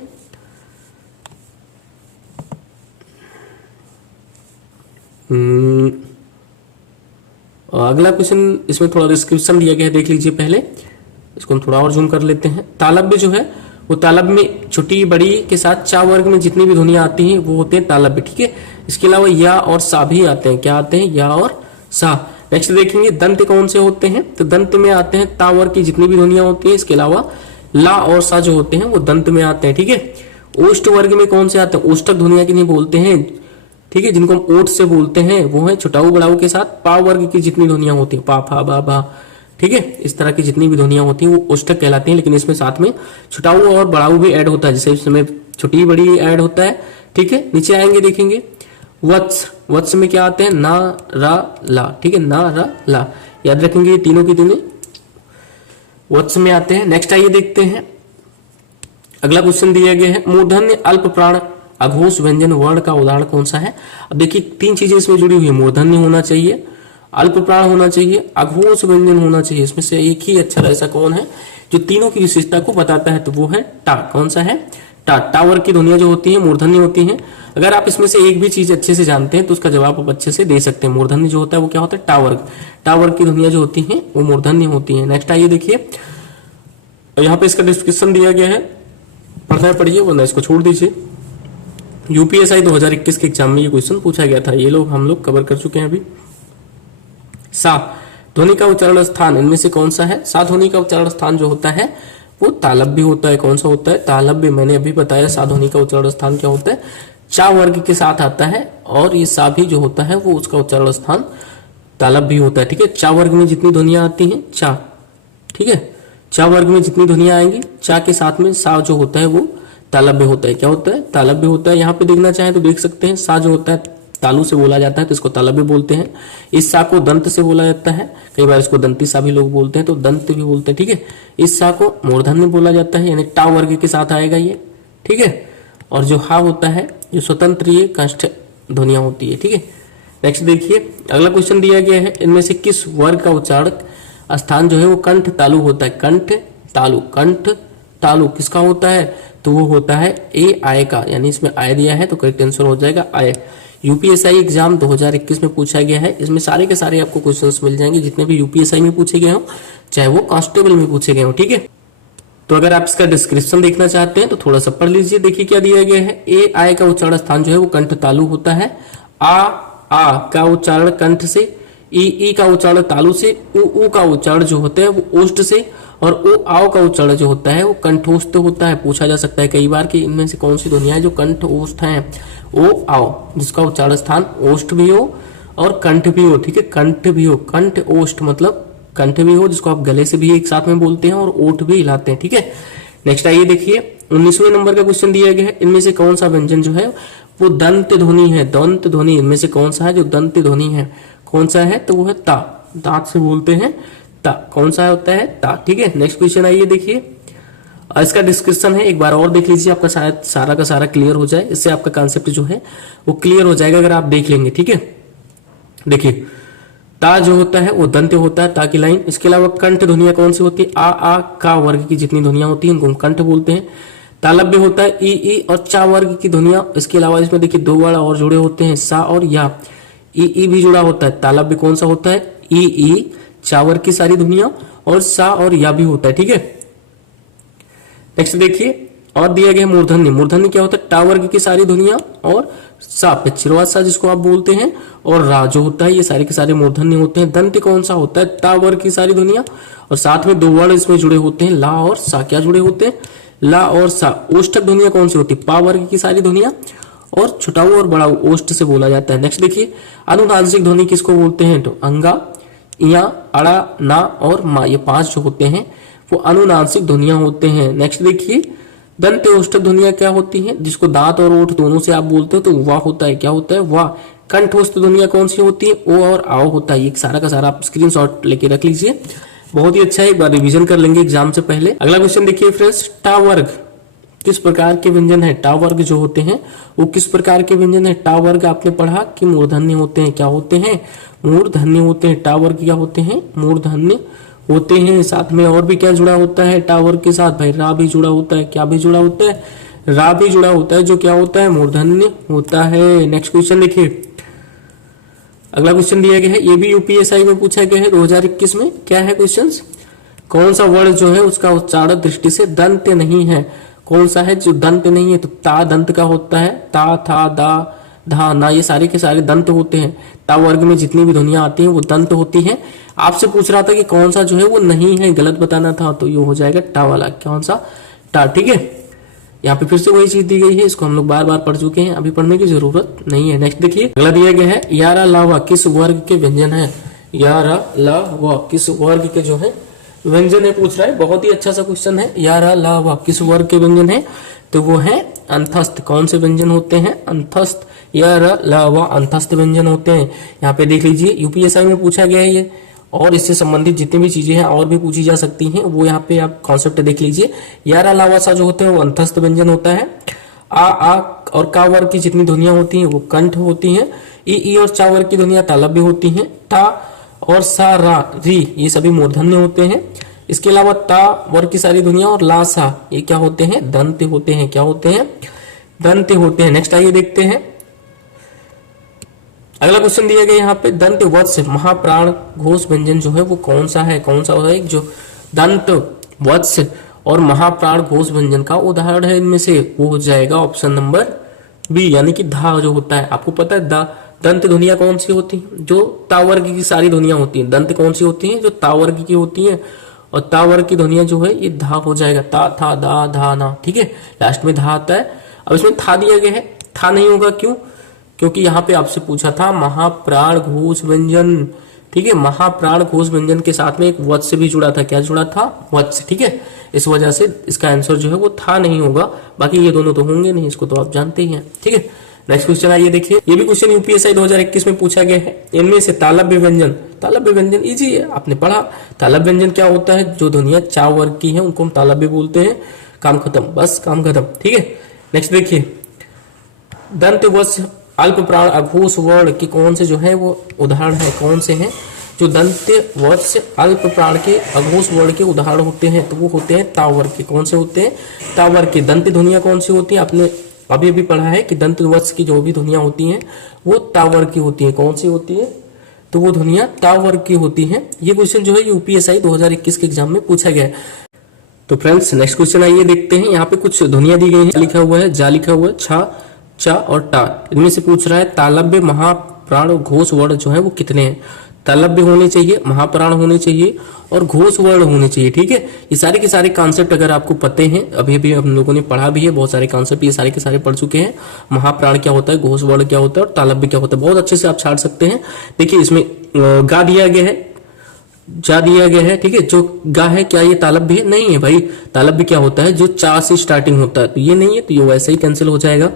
अगला क्वेश्चन, इसमें थोड़ा डिस्क्रिप्शन दिया गया है, देख लीजिए पहले। इसको हम थोड़ा और जूम कर लेते हैं। तालव्य जो है वो तालव्य में छोटी बड़ी के साथ चा वर्ग में जितनी भी ध्वनियां आती हैं वो होते हैं तालव्य, ठीक है। इसके अलावा या और सा भी आते हैं। क्या आते हैं? या और सा। नेक्स्ट देखेंगे दंत कौन से होते हैं, तो दंत में आते हैं ता वर्ग की जितनी भी ध्वनियां होती हैं। इसके अलावा ला और सा जो होते हैं वो दंत में आते हैं, ठीक है। ओष्ठ वर्ग में कौन से आते हैं? ओष्ठक ध्वनियां किन्हें बोलते हैं, ठीक है, जिनको हम ओठ से बोलते हैं, वो है छोटाऊ बड़ाऊ के साथ पा वर्ग की जितनी ध्वनियां होती हैं, पा फा बा बा, ठीक है, इस तरह की जितनी भी ध्वनियां होती हैं वो ओष्ठक कहलाती हैं। लेकिन इसमें साथ में छोटाऊ और बड़ाऊ भी ऐड होता है, जैसे इसमें छोटी बड़ी ऐड होता है, ठीक है। नीचे आएंगे देखेंगे वत्स, वत्स में क्या आते हैं? ना रा ला, ठीक है, ना रा ला, याद रखेंगे ये तीनों की तीनों वत्स में आते हैं। नेक्स्ट आइए देखते हैं, अगला क्वेश्चन दिया गया है मूर्धन्य अल्प प्राण अघोष व्यंजन वर्ण का उदाहरण कौन सा है। अब देखिए तीन चीजें इसमें जुड़ी हुई है, मूर्धन्य होना चाहिए, अल्प प्राण होना चाहिए, अघोष व्यंजन होना चाहिए। इसमें से एक ही अक्षर ऐसा कौन है जो तीनों की विशेषता को बताता है, तो वो है टा। कौन सा है? टा। टा वर्ग की ध्वनियां जो होती हैं मूर्धन्य होती हैं। अगर आप इसमें से एक भी चीज अच्छे से जानते हैं तो उसका जवाब आप अच्छे से दे सकते हैं। मूर्धन्य जो होता है वो क्या होता है? टा वर्ग। टा वर्ग की ध्वनियां जो होती हैं वो मूर्धन्य होती हैं। नेक्स्ट आइए देखिए, यहाँ पे इसका डिस्क्रिप्शन दिया गया है, पढ़ना है पढ़िए, वरना इसको छोड़ दीजिए। यूपीएसआई 2021 के एग्जाम में ये क्वेश्चन पूछा गया था, ये लोग हम लोग कवर कर चुके हैं अभी। सा ध्वनि का उच्चारण स्थान इनमें से कौन सा है? सा ध्वनि का उच्चारण स्थान जो होता है वो तालव्य होता है। कौन सा होता है? तालव्य। मैंने अभी बताया सा ध्वनि का उच्चारण स्थान क्या होता है, चा वर्ग के साथ आता है, और ये सा भी जो होता है वो उसका उच्चारण स्थान तालव्य होता है, ठीक है। चा वर्ग में जितनी ध्वनियां आती हैं, चा, ठीक है, चा वर्ग में जितनी ध्वनियां आएंगी, चा के साथ में सा जो होता है वो तालव्य होता है। क्या होता है? तालव्य होता है। यहाँ पे देखना चाहें तो देख सकते हैं, सा जो होता है तालु से बोला जाता है तो इसको तालव्य बोलते हैं। इस सा को दंत से बोला जाता है, कई बार इसको दंती सा भी लोग बोलते हैं, तो दंत भी बोलते हैं, ठीक है। इस सा को मूर्धन्य बोला जाता है, यानी टा वर्ग के साथ आएगा ये, ठीक है। और जो हा होता है जो स्वतंत्र ये कंठ ध्वनियां होती है, ठीक है। नेक्स्ट देखिए, अगला क्वेश्चन दिया गया है, इनमें से किस वर्ग का उच्चारण स्थान जो है वो कंठ तालु होता है? कंठ तालु, कंठ तालु किसका होता है? तो वो होता है ए आय का, यानी इसमें आय दिया है तो करेक्ट आंसर हो जाएगा आय। यूपीएसआई एग्जाम 2021 में पूछा गया है, इसमें सारे के सारे आपको क्वेश्चंस मिल जाएंगे जितने भी यूपीएसआई में पूछे गए हो, चाहे वो कांस्टेबल में पूछे गए हो, ठीक है। तो अगर आप इसका डिस्क्रिप्शन देखना चाहते हैं तो थोड़ा सा पढ़ लीजिए। देखिए क्या दिया गया है, ए आय का उच्चारण स्थान जो है वो कंठ तालु होता है। आ का उच्चारण कंठ से, ई का उच्चारण तालु से, उ का उच्चारण जो होता है वो ओष्ठ से, और ओ आओ का उच्चारण जो होता है वो कंठोष्ठ होता है। पूछा जा सकता है कई बार कि इनमें से कौन सी ध्वनियां जो कंठ ओष्ठ हैं। ओ आओ जिसका उच्चारण स्थान ओष्ठ भी हो और कंठ भी हो, ठीक है, कंठ भी हो, कंठ ओष्ठ मतलब कंठ भी हो जिसको आप गले से भी एक साथ में बोलते हैं और ओठ भी हिलाते हैं, ठीक है। नेक्स्ट आइए देखिए, 19वें नंबर का क्वेश्चन दिया गया है, इनमें से कौन सा व्यंजन जो है वो दंत ध्वनि है? दंत ध्वनि इनमें से कौन सा है जो दंत ध्वनि है? कौन सा है? तो वो है ता, दांत से बोलते हैं ता। कौन सा होता है? ता, ठीक है। नेक्स्ट क्वेश्चन आइए देखिए, इसका डिस्क्रिप्शन है, एक बार और देख लीजिए, आपका शायद सारा का सारा क्लियर हो जाए। इससे आपका कॉन्सेप्ट जो है वो क्लियर हो जाएगा अगर आप देख लेंगे, ठीक है। देखिए ता जो होता है वो दंत होता है, ता की लाइन। इसके अलावा कंठ ध्वनियां कौन सी होती है? आ का वर्ग की जितनी ध्वनियां होती हैं उनको हम कंठ बोलते हैं। तालव्य होता है ई और चा वर्ग की ध्वनियां। इसके अलावा इसमें देखिए दो वर्ड और जुड़े होते हैं, सा और या। ई भी जुड़ा होता है। तालव्य कौन सा होता है? ई चा वर्ग की सारी ध्वनियां, और सा और या भी होता है, ठीक है। नेक्स्ट देखिए, और दिया गया मूर्धन्य। मूर्धन्य क्या होता है? टा वर्ग की सारी ध्वनियां और सा, पिछरवा सा जिसको आप बोलते हैं, और रा जो होता है, ये सारे के सारे मूर्धन्य होते हैं। दंत कौन सा होता है? ता वर्ग की सारी ध्वनियां, और साथ में दो वर्ण इसमें जुड़े होते हैं, ला और सा। क्या जुड़े होते हैं? ला और सा। ओष्ठक ध्वनियां कौन सी होती है? पा वर्ग की सारी ध्वनियां, और छोटाऊ और बड़ाऊ ओष्ठ से बोला जाता है। नेक्स्ट देखिए, अनुनासिक ध्वनि किसको बोलते हैं? तो अंगा, या, अड़ा, ना और मा, ये पांच जो होते हैं वो अनुनासिक ध्वनियां होते हैं। नेक्स्ट देखिए, दंत ओष्ठक ध्वनियां क्या होती हैं? जिसको दांत और ओठ दोनों से आप बोलते हो तो वाह होता है। क्या होता है? वाह। कंठोष्ठ ध्वनियां कौन सी होती है? ओ और आओ होता है। ये सारा का सारा आप स्क्रीनशॉट लेके रख लीजिए, बहुत ही अच्छा है, एक बार रिवीजन कर लेंगे एग्जाम से पहले। अगला क्वेश्चन देखिए फ्रेंड्स, टा वर्ग किस प्रकार के व्यंजन है? टा वर्ग जो होते हैं वो किस प्रकार के व्यंजन है? टा वर्ग आपने पढ़ा कि मूर्धन्य होते हैं। क्या होते हैं? मूर्धन्य होते हैं। टा वर्ग क्या होते हैं? मूर्धन्य होते हैं। साथ में और भी क्या जुड़ा होता है टा वर्ग के साथ? भाई रा भी जुड़ा होता है। क्या भी जुड़ा होता है? रा भी जुड़ा होता है, जो क्या होता है? मूर्धन्य होता है। नेक्स्ट क्वेश्चन देखिए, अगला क्वेश्चन दिया गया है, ये भी यूपीएसआई में पूछा गया है 2021 में। क्या है क्वेश्चन? कौन सा वर्ड जो है उसका उच्चारण दृष्टि से दंत नहीं है? कौन सा है जो दंत नहीं है? तो ता दंत का होता है, ता, था, दा, धा, ना, ये सारे के सारे दंत होते हैं। ता वर्ग में जितनी भी ध्वनियां आती हैं वो दंत होती हैं। आपसे पूछ रहा था कि कौन सा जो है वो नहीं है, गलत बताना था, तो ये हो जाएगा टा वाला। कौन सा? टा। ठीक है, यहाँ पे फिर से वही चीज दी गई है, इसको हम लोग बार बार पढ़ चुके हैं, अभी पढ़ने की जरूरत नहीं है। नेक्स्ट देखिए, अगला दिया गया है, यारा लावा किस वर्ग के व्यंजन है? यारा लावा किस वर्ग के जो है व्यंजन है पूछ रहा है। बहुत ही अच्छा सा क्वेश्चन है। यारा लावा किस वर्ग के व्यंजन है? तो वो है अंतस्थ। कौन से व्यंजन होते हैं? अंतस्थ। यारा लावा अंतस्थ व्यंजन होते हैं। यहाँ पे देख लीजिए, यूपीएसआई में पूछा गया है ये, और इससे संबंधित जितनी भी चीजें हैं और भी पूछी जा सकती हैं, वो यहाँ पे आप कॉन्सेप्ट देख लीजिए। यारा लावा सा जो होते हैं वो अंतस्थ व्यंजन होता है। आ और का वर्ग की जितनी ध्वनियां होती हैं वो कंठ होती हैं। ई और चा वर्ग की ध्वनियां तालव्य होती हैं। टा और सा, रा, री ये सभी मूर्धन्य होते हैं। इसके अलावा ता वर्ग की सारी ध्वनियां और ला, सा ये क्या होते हैं? दंत होते हैं। क्या होते हैं? दंत होते हैं। नेक्स्ट आइए देखते हैं, अगला क्वेश्चन दिया गया यहाँ पे, दंत वत्स महाप्राण घोष व्यंजन जो है वो कौन सा है? कौन सा होता है? जो दंत वत्स और महाप्राण घोष व्यंजन का उदाहरण है इनमें से, वो हो जाएगा ऑप्शन नंबर बी, यानी कि धा जो होता है। आपको पता है दंत ध्वनियां कौन सी होती हैं? जो तावर्ग की सारी ध्वनियां होती हैं। दंत कौन सी होती हैं? जो तावर्ग की होती हैं, और तावर्ग की ध्वनियां जो है ये धा हो जाएगा। ता, था, दा, धा, ना। ठीक है, लास्ट में धा आता है। अब इसमें था दिया गया है, था नहीं होगा, क्यों? क्योंकि यहाँ पे आपसे पूछा था महाप्राण घोष व्यंजन। ठीक है, महाप्राण घोष व्यंजन के साथ में एक वत्स भी जुड़ा था। क्या जुड़ा था? वत्स। ठीक है, इस वजह से इसका आंसर जो है वो था नहीं होगा। बाकी ये दोनों तो होंगे नहीं, इसको तो आप जानते ही हैं। ठीक है, नेक्स्ट क्वेश्चन आइए देखिए, ये भी क्वेश्चन यूपीएसआई 2021 में पूछा गया है। इनमें से तालव्य व्यंजन, तालव्य व्यंजन इजी है, आपने पढ़ा। तालव्य व्यंजन क्या होता है? जो ध्वनियां चा वर्ग की हैं उनको हम तालव्य बोलते हैं। काम खत्म, बस काम खत्म। ठीक है, नेक्स्ट देखिए, दंत वत्स अल्प प्राण अघोष वर्ण की कौन से जो है वो उदाहरण है? कौन से हैं जो दंत वत्स अल्प प्राण के अघोष वर्ण के उदाहरण होते हैं? तो वो होते हैं तावर्ग के। कौन से होते हैं? तावर्ग के। दंत ध्वनियां कौन सी होती है? आपने अभी अभी पढ़ा है कि दंत वत्स की जो भी ध्वनियां होती हैं वो तावर्ग की होती है। कौन सी होती है? तो वो ध्वनियां तावर्ग की होती हैं। ये क्वेश्चन जो है यूपीएसआई 2021 के एग्जाम में पूछा गया है। तो फ्रेंड्स नेक्स्ट क्वेश्चन आइए देखते हैं। यहाँ पे कुछ ध्वनियां दी गई हैं, लिखा हुआ है, जा लिखा हुआ है, छा, चा और टा। इनमें से पूछ रहा है तालव्य महाप्राण घोष वर्ण जो है वो कितने हैं? तालव्य होने चाहिए, महाप्राण होने चाहिए और घोष वर्ण होने चाहिए। ठीक है, ये सारे के सारे कॉन्सेप्ट अगर आपको पते हैं, अभी अभी हम लोगों ने पढ़ा भी है, बहुत सारे कॉन्सेप्ट ये सारे के सारे पढ़ चुके हैं। महाप्राण क्या होता है, घोष वर्ण क्या होता है और तालव्य क्या होता है, बहुत अच्छे से आप छाट सकते हैं। देखिए इसमें गा दिया गया है, जा दिया गया है। ठीक है, जो गा है क्या ये तालव्य है? नहीं है भाई। तालव्य क्या होता है? जो चा से स्टार्टिंग होता है, तो ये नहीं है, तो ये वैसे ही कैंसिल हो जाएगा।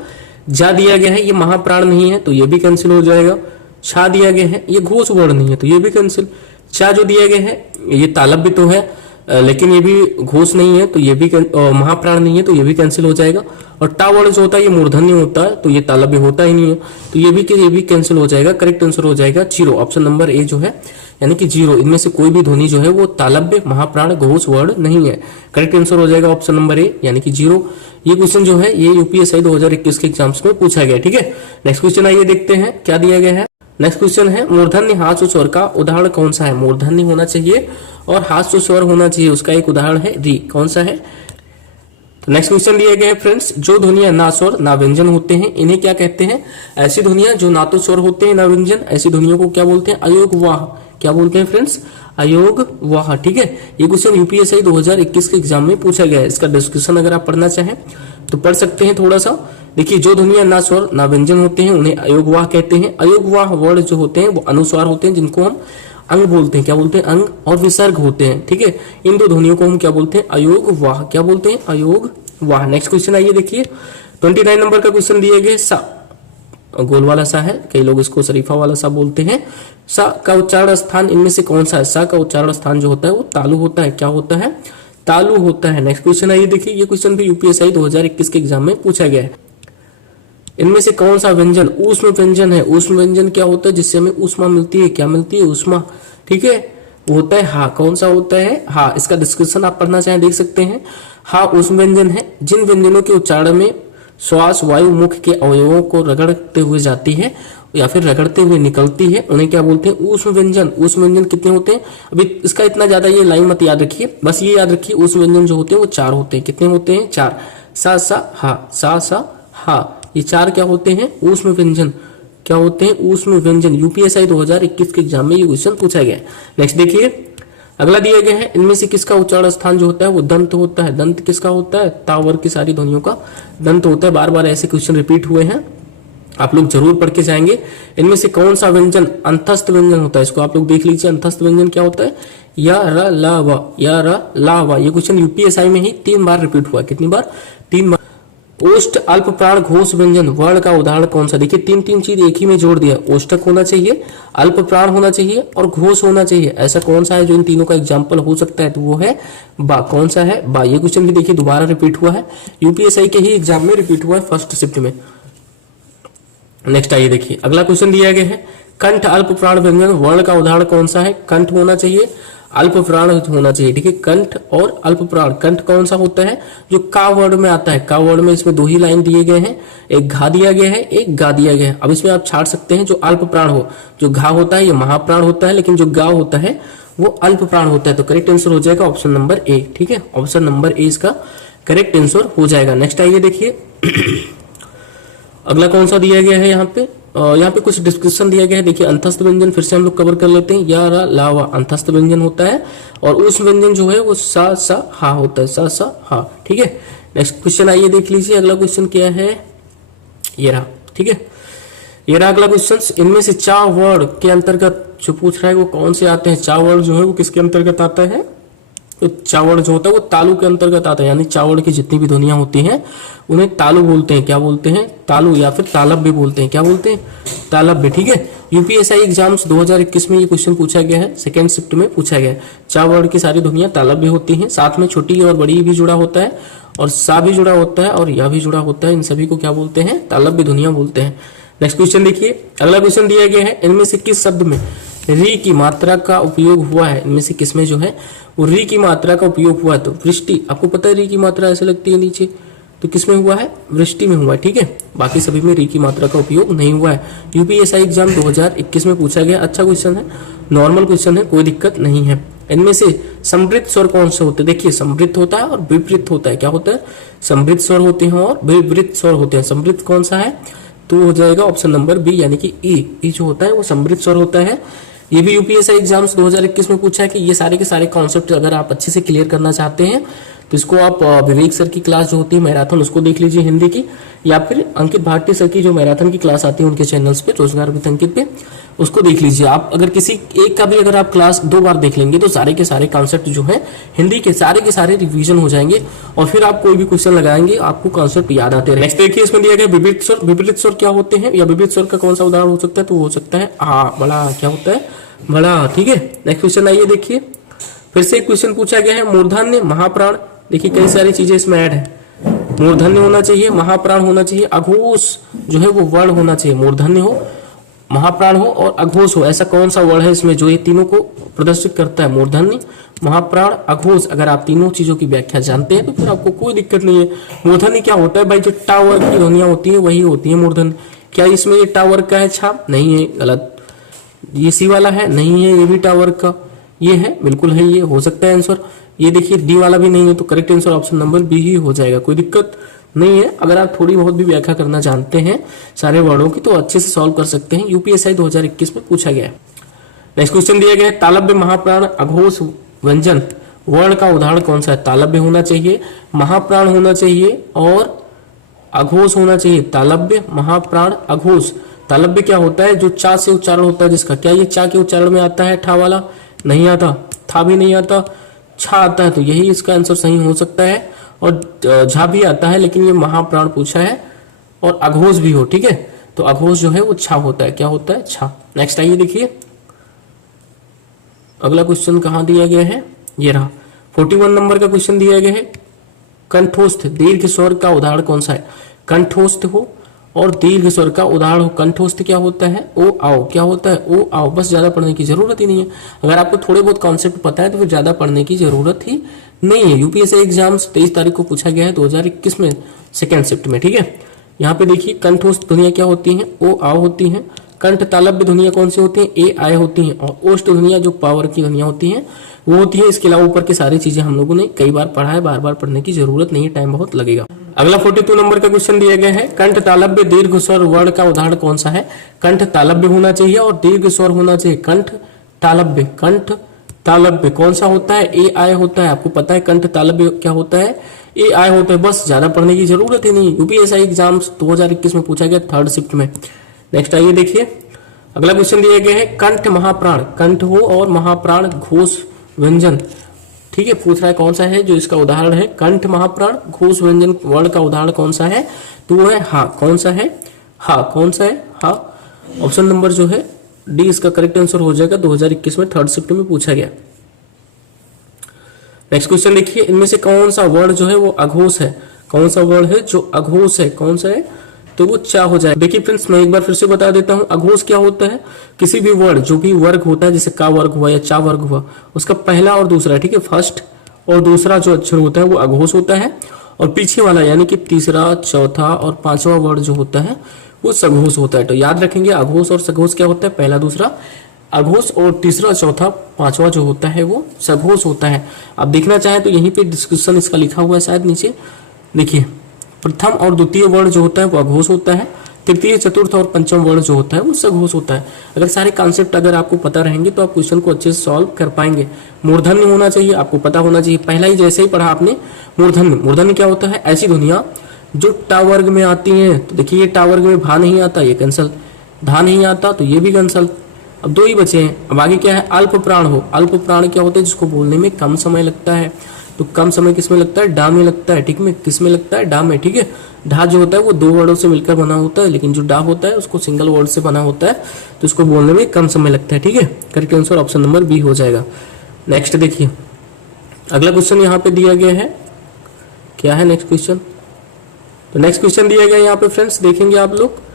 जा दिया गया है, ये महाप्राण नहीं है, तो ये भी कैंसिल हो जाएगा। छा दिया गया है, ये घोष वर्ण नहीं है, तो ये भी कैंसिल। चा जो दिया गया है ये तालव्य तो है, लेकिन ये भी घोष नहीं है, तो ये भी महाप्राण नहीं है, तो ये भी कैंसिल हो जाएगा। और टा वर्ण जो होता है ये मूर्धन्य होता है, तो ये तालव्य होता ही नहीं है, तो ये भी कैंसिल हो जाएगा। करेक्ट आंसर हो जाएगा 0, ऑप्शन नंबर ए जो है, यानी कि 0। इनमें से कोई भी ध्वनि जो है वो तालव्य महाप्राण घोष वर्ण नहीं है। करेक्ट आंसर हो जाएगा ऑप्शन नंबर ए, यानी कि 0। ये क्वेश्चन जो है ये यूपीएसआई 2021 के एग्जाम्स में पूछा गया। ठीक है, नेक्स्ट क्वेश्चन आइए देखते हैं क्या दिया गया है। नेक्स्ट क्वेश्चन है, मूर्धन्य हास्य स्वर का उदाहरण कौन सा है? मूर्धन्य होना चाहिए और हास्य स्वर होना चाहिए, उसका एक उदाहरण है री। कौन सा है? तो नेक्स्ट क्वेश्चन दिया गया है फ्रेंड्स, जो ध्वनियां ना स्वर ना व्यंजन होते हैं इन्हें क्या कहते हैं? ऐसी ध्वनियां जो ना तो स्वर होते हैं ना व्यंजन, ऐसी ध्वनियों को क्या बोलते हैं? अयोग वाह। क्या बोलते हैं फ्रेंड्स? अयोग वाह। ठीक है, ये क्वेश्चन यूपीएसआई 2021 के एग्जाम में पूछा गया है। इसका डिस्कशन अगर आप पढ़ना चाहें तो पढ़ सकते हैं थोड़ा सा। देखिए, जो ध्वनियां ना स्वर ना व्यंजन होते हैं उन्हें अयोगवाह कहते हैं। अयोगवाह वर्ण जो होते हैं वो अनुस्वार होते हैं, जिनको हम अंग बोलते हैं। क्या बोलते हैं? अंग। और विसर्ग होते हैं। ठीक है, इन दो ध्वनियों को हम क्या बोलते हैं? अयोगवाह। क्या बोलते हैं? अयोगवाह। नेक्स्ट क्वेश्चन आइए देखिए, 29 नंबर का क्वेश्चन दिया गया, सा गोल वाला सा है, कई लोग इसको शरीफा वाला सा बोलते हैं। सा का उच्चारण स्थान इनमें से कौन सा है? सा का उच्चारण स्थान जो होता है वो तालु होता है। क्या होता है? तालु होता है। नेक्स्ट क्वेश्चन आइए देखिए, ये क्वेश्चन भी यूपीएसआई 2021 के एग्जाम में पूछा गया है। इनमें से कौन सा व्यंजन ऊष्म व्यंजन है? ऊष्म व्यंजन क्या होता है जिससे हमें ऊष्मा मिलती है? क्या मिलती है? ऊष्मा। ठीक है, वो होता है हा। कौन सा होता है? हा। इसका डिस्क्रिप्शन आप पढ़ना चाहें देख सकते हैं। हा ऊष्म व्यंजन है जिन व्यंजनों के उच्चारण में श्वास वायु मुख के अवयवों को रगड़ते हुए जाती है या फिर रगड़ते हुए निकलती है उन्हें क्या बोलते हैं? ऊष्म व्यंजन। ऊष्म व्यंजन कितने होते हैं? अभी इसका इतना ज्यादा ये लाइन मत याद रखिए, बस ये याद रखिए ऊष्म व्यंजन जो होते हैं वो 4 होते हैं। कितने होते हैं? 4। सा सा हा, ये 4 क्या होते हैं? ऊष्म व्यंजन। क्या होते हैं? ऊष्म व्यंजन। यूपीएसआई 2021 के एग्जाम में ये क्वेश्चन पूछा गया है। नेक्स्ट देखिए, अगला दिया गया है, इनमें से किसका उच्चारण स्थान जो होता है वो दंत होता है? दंत किसका होता है? तावर की सारी ध्वनियों का दंत होता है। बार बार ऐसे क्वेश्चन रिपीट हुए हैं, आप लोग जरूर पढ़ के जाएंगे। इनमें से कौन सा व्यंजन अंतस्थ व्यंजन होता है? इसको आप लोग देख लीजिए, अंतस्थ व्यंजन क्या होता है? या र ला वा, या र ला वा। ये क्वेश्चन यूपीएसआई में ही 3 बार रिपीट हुआ। कितनी बार? 3 बार। ओष्ठ अल्प प्राण घोष व्यंजन वर्ण का उदाहरण कौन सा? देखिए 3 चीज एक ही में जोड़ दिया। ओष्ठक होना चाहिए, अल्प प्राण होना चाहिए और घोष होना चाहिए। ऐसा कौन सा है जो इन तीनों का एग्जाम्पल हो सकता है? तो वो है बा। कौन सा है? बा। ये क्वेश्चन भी देखिए दोबारा रिपीट हुआ है, यूपीएसआई के ही एग्जाम में रिपीट हुआ है, फर्स्ट शिफ्ट में। नेक्स्ट आइए देखिए, अगला क्वेश्चन दिया गया है, कंठ अल्प प्राण व्यंजन वर्ण का उदाहरण कौन सा है? कंठ होना चाहिए, अल्प प्राण होना चाहिए। ठीक है, कंठ और अल्प प्राण। कंठ कौन सा होता है? जो का वर्ण में आता है। का वर्ण में इसमें 2 ही लाइन दिए गए हैं, एक घा दिया गया है, एक गा दिया गया है। अब इसमें आप छाट सकते हैं जो अल्प प्राण हो। जो घा होता है ये महाप्राण होता है, लेकिन जो गा होता है वो अल्प प्राण होता है। तो करेक्ट आंसर हो जाएगा ऑप्शन नंबर ए। ठीक है, ऑप्शन नंबर ए इसका करेक्ट आंसर हो जाएगा। नेक्स्ट आइए देखिए, अगला कौन सा दिया गया है? यहाँ पे कुछ डिस्क्रिप्शन दिया गया है। देखिए अंतस्थ व्यंजन फिर से हम लोग कवर कर लेते हैं। या रा ला वा अंतस्थ व्यंजन होता है, और उस व्यंजन जो है वो सा सा हा होता है। सा सा हा। ठीक है, नेक्स्ट क्वेश्चन आइए देख लीजिए। अगला क्वेश्चन क्या है? ये रहा। ठीक है, ये रहा अगला क्वेश्चन। इनमें से चा वर्ड के अंतर्गत जो पूछ रहा है वो कौन से आते हैं? चा वर्ड जो है वो किसके अंतर्गत आता है? तो चावड़ जो होता है वो तालु के अंतर्गत आता है। यानी चावड़ की जितनी भी ध्वनियां होती हैं उन्हें तालु बोलते हैं। क्या बोलते हैं? तालु, या फिर तालब भी बोलते हैं। क्या बोलते हैं? तालब भी। ठीक है, यूपीएसआई एग्जाम्स 2021 में ये क्वेश्चन पूछा गया है, सेकंड शिफ्ट में पूछा गया है। चावड़ की सारी ध्वनियां तालब भी होती हैं, साथ में छोटी और बड़ी भी जुड़ा होता है, और सा भी जुड़ा होता है, और या भी जुड़ा होता है। इन सभी को क्या बोलते हैं? तालब भी ध्वनियां बोलते हैं। नेक्स्ट क्वेश्चन देखिए, अगला क्वेश्चन दिया गया है, इनमें से किस शब्द में री की मात्रा का उपयोग हुआ है? इनमें से किसमें जो है वो री की मात्रा का उपयोग हुआ है? तो वृष्टि, आपको पता है री की मात्रा ऐसे लगती है नीचे, तो किसमें हुआ है? वृष्टि में हुआ है। ठीक है, बाकी सभी में री की मात्रा का उपयोग नहीं हुआ है। यूपीएसआई एग्जाम 2021 में पूछा गया। अच्छा क्वेश्चन है, नॉर्मल क्वेश्चन है, कोई दिक्कत नहीं है। इनमें से समृद्ध स्वर कौन से होते हैं? देखिए समृद्ध होता है और विपरीत होता है। क्या होता है? समृद्ध स्वर होते हैं और विपरीत स्वर होते हैं। समृद्ध कौन सा है? तो हो जाएगा ऑप्शन नंबर बी, यानी कि ई जो होता है वो समृद्ध स्वर होता है। ये भी यूपीएसआई एग्जाम्स 2021 में पूछा है कि ये सारे के सारे कॉन्सेप्ट अगर आप अच्छे से क्लियर करना चाहते हैं तो इसको आप विवेक सर की क्लास जो होती है मैराथन, उसको देख लीजिए हिंदी की, या फिर अंकित भाटी सर की जो मैराथन की क्लास आती है उनके चैनल्स पे, रोजगार विद अंकित पे, उसको देख लीजिए। आप अगर किसी एक का भी अगर आप क्लास 2 बार देख लेंगे तो सारे के सारे कॉन्सेप्ट जो है हिंदी के सारे रिवीजन हो जाएंगे, और फिर आप कोई भी क्वेश्चन लगाएंगे आपको कॉन्सेप्ट याद आते हैं। नेक्स्ट देखिए, इसमें दिया गया विपरीत स्वर। विपरीत स्वर क्या होते हैं, या विपरीत स्वर का कौन सा उदाहरण हो सकता है? तो हो सकता है आ बड़ा। क्या होता है? बड़ा। ठीक है, नेक्स्ट क्वेश्चन आइए देखिए, फिर से एक क्वेश्चन पूछा गया है, मूर्धन्य महाप्राण। देखिए कई सारी चीजें इसमें ऐड है। मूर्धन्य होना चाहिए, महाप्राण होना चाहिए, अघोष जो है वो वर्ण होना चाहिए। मूर्धन्य हो, महाप्राण हो और अघोष हो, ऐसा कौन सा वर्ण है इसमें जो ये तीनों को प्रदर्शित करता है? मूर्धन्य, महाप्राण, अघोष। अगर आप तीनों चीजों की व्याख्या जानते हैं तो फिर आपको कोई दिक्कत नहीं है। मूर्धन्य क्या होता है भाई? जो टावर की ध्वनियां होती है वही होती है मूर्धन्य। क्या इसमें ये टावर का है छाप? नहीं है, गलत। ये सी वाला है? नहीं है। ये भी टावर का ये है? बिल्कुल है, ये हो सकता है आंसर। ये देखिए डी वाला भी नहीं है, तो correct answer option number B ही हो जाएगा। कोई दिक्कत नहीं है, अगर आप थोड़ी बहुत भी व्याख्या करना जानते हैं सारे वर्डों की तो अच्छे से सॉल्व कर सकते हैं। यूपीएसआई 2021 में पूछा गया है। नेक्स्ट क्वेश्चन दिया गया है, तालब्य, महाप्राण, अघोष व्यंजन वर्ण का उदाहरण कौन सा है? तालब्य होना चाहिए, महाप्राण होना चाहिए और अघोष होना चाहिए। तालब्य, महाप्राण, अघोष। तालब्य क्या होता है? जो चा से उच्चारण होता है जिसका। क्या ये चा के उच्चारण में आता है? ठा वाला नहीं आता, था भी नहीं आता, छा आता है, तो यही इसका आंसर सही हो सकता है। और झा भी आता है, लेकिन ये महाप्राण पूछा है, और अघोष भी हो। ठीक है, तो अघोष जो है वो छा होता है। क्या होता है? छा। नेक्स्ट आइए देखिए, अगला क्वेश्चन कहाँ दिया गया है? ये रहा 41 नंबर का क्वेश्चन दिया गया है, कंठोस्थ दीर्घ स्वर का उदाहरण कौन सा है? कंठोस्थ हो और दीर्घ स्वर का उदाहरण हो। कंठोस्थ क्या होता है? ओ आओ। क्या होता है? ओ आओ। बस ज्यादा पढ़ने की जरूरत ही नहीं है। अगर आपको थोड़े बहुत कॉन्सेप्ट पता है तो फिर ज्यादा पढ़ने की जरूरत ही नहीं है। यूपीएससी एग्जाम्स 23 तारीख को पूछा गया है 2021 में, सेकेंड शिफ्ट में। ठीक है, यहाँ पे देखिए कंठोस्थ ध्वनियां क्या होती हैं? ओ आओ होती हैं, कंठ तालव्य ध्वनियां कौन सी होती हैं? ए आय होती हैं। और ओष्ठ ध्वनियां जो पावर की ध्वनियां होती हैं वो होती है। इसके अलावा ऊपर की सारी चीजें हम लोगों ने कई बार पढ़ा है, बार बार पढ़ने की जरूरत नहीं है, टाइम बहुत लगेगा। अगला 42 नंबर का क्वेश्चन दिया गया है, कंठ तालव्य दीर्घ स्वर वर्ण का उदाहरण कौन सा है? कंठ तालव्य होना चाहिए और दीर्घ स्वर होना चाहिए। कंठ तालव्य कौन सा होता है? ए आय होता है। आपको पता है कंठ तालव्य क्या होता है? ए आय होता है। बस ज्यादा पढ़ने की जरूरत ही नहीं। यूपीएससी एग्जाम्स 2021 में पूछा गया 3rd शिफ्ट में। नेक्स्ट आइए देखिए, अगला क्वेश्चन दिया गया है, कंठ महाप्राण, कंठ हो और महाप्राण घोष व्यंजन, ठीक है, पूछ रहा है कौन सा है जो इसका उदाहरण है? कंठ महाप्राण घोष व्यंजन वर्ण का उदाहरण कौन सा है? तो वो है हा। कौन सा है? हा। कौन सा है? हा। ऑप्शन नंबर जो है डी इसका करेक्ट आंसर हो जाएगा। 2021 में 3rd शिफ्ट में पूछा गया। नेक्स्ट क्वेश्चन देखिए, इनमें से कौन सा वर्ण जो है वो अघोष है? कौन सा वर्ण है जो अघोष है? कौन सा है? तो वो चा हो जाए। देखिए फ्रेंड्स, मैं एक बार फिर से बता देता हूं, अघोष क्या होता है? किसी भी वर्ण जो भी वर्ग होता है, जैसे का वर्ग हुआ या चा वर्ग हुआ, उसका पहला और दूसरा, ठीक है, फर्स्ट और दूसरा जो अक्षर होता है वो अघोष होता है, और पीछे वाला यानी कि तीसरा, चौथा और पांचवा वर्ण जो होता है वो सघोष होता है। तो याद रखेंगे, अघोष और सघोष क्या होता है? पहला दूसरा अघोष और तीसरा चौथा पांचवा जो होता है वो सघोष होता है। आप देखना चाहें तो यहीं पे डिस्क्रिप्शन इसका लिखा हुआ है शायद नीचे, देखिए, प्रथम और द्वितीय वर्ण जो होता है वो अघोष होता है, तृतीय, चतुर्थ और पंचम वर्ण जो होता है वो सघोष होता है। अगर सारे कॉन्सेप्ट अगर आपको पता रहेंगे तो आप क्वेश्चन को अच्छे से सॉल्व कर पाएंगे। मूर्धन्य होना चाहिए, आपको पता होना चाहिए, पहला ही जैसे ही पढ़ा आपने मूर्धन्य। मूर्धन्य क्या होता है? ऐसी ध्वनियां जो टा वर्ग में आती हैं। तो देखिए, ये टा वर्ग में भा नहीं आता, ये कैंसल, धा नहीं आता तो ये भी कैंसल। अब दो ही बचे हैं। अब आगे क्या है? अल्प प्राण हो। अल्प प्राण क्या होता है? जिसको बोलने में कम समय लगता है। तो कम समय किसमें लगता है? डा में लगता है, ठीक है, किसमें लगता है? डा में, ठीक है। ढा जो होता है वो दो वर्डों से मिलकर बना होता है, लेकिन जो डा होता है उसको सिंगल वर्ड से बना होता है, तो इसको बोलने में कम समय लगता है, ठीक है। Correct answer option number B हो जाएगा। नेक्स्ट देखिए, अगला क्वेश्चन यहाँ पे दिया गया है, क्या है नेक्स्ट क्वेश्चन? तो नेक्स्ट क्वेश्चन दिया गया यहाँ पे फ्रेंड्स, देखेंगे आप लोग,